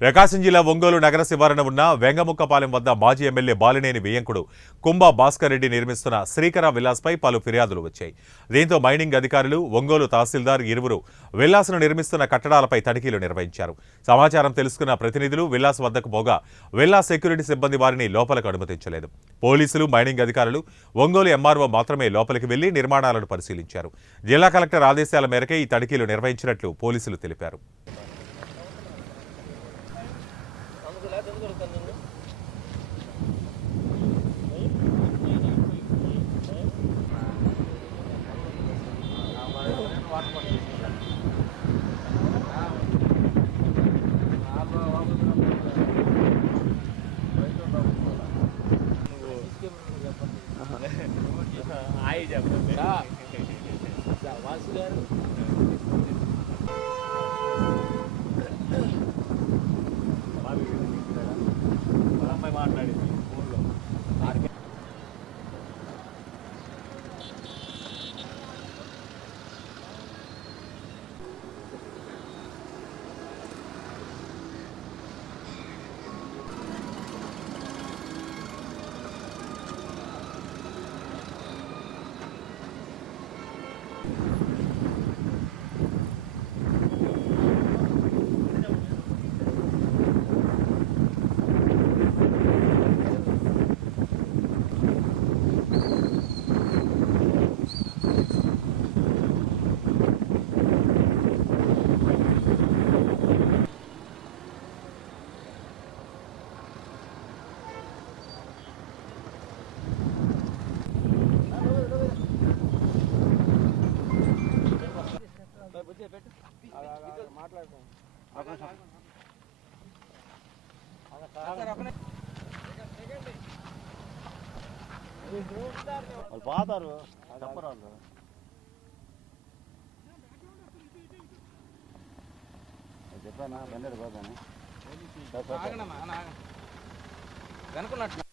ప్రకాశం జిల్లా ఒంగోలు నగర శివారున ఉన్న వెంగముక్కపాలెం వద్ద మాజీ ఎమ్మెల్యే బాలినేని వేయంకుడు కుంభ భాస్కర్ రెడ్డి నిర్మిస్తున్న శ్రీకర విలాస్పై పలు ఫిర్యాదులు వచ్చాయి. దీంతో మైనింగ్ అధికారులు, ఒంగోలు తహసీల్దార్ ఇరువురు విలాస్ను నిర్మిస్తున్న కట్టడాలపై తనిఖీలు నిర్వహించారు. సమాచారం తెలుసుకున్న ప్రతినిధులు విలాస్ వద్దకు పోగా విలాస్ సెక్యూరిటీ సిబ్బంది వారిని లోపలకు అనుమతించలేదు. పోలీసులు, మైనింగ్ అధికారులు, ఒంగోలు ఎంఆర్ఓ మాత్రమే లోపలికి వెళ్లి నిర్మాణాలను పరిశీలించారు. జిల్లా కలెక్టర్ ఆదేశాల మేరకే ఈ తనిఖీలు నిర్వహించినట్లు పోలీసులు తెలిపారు. వాళ్ళు పోతారు చెప్పరాళ్ళు చెప్పానా బండి పోతాను వెనుకున్నట్లు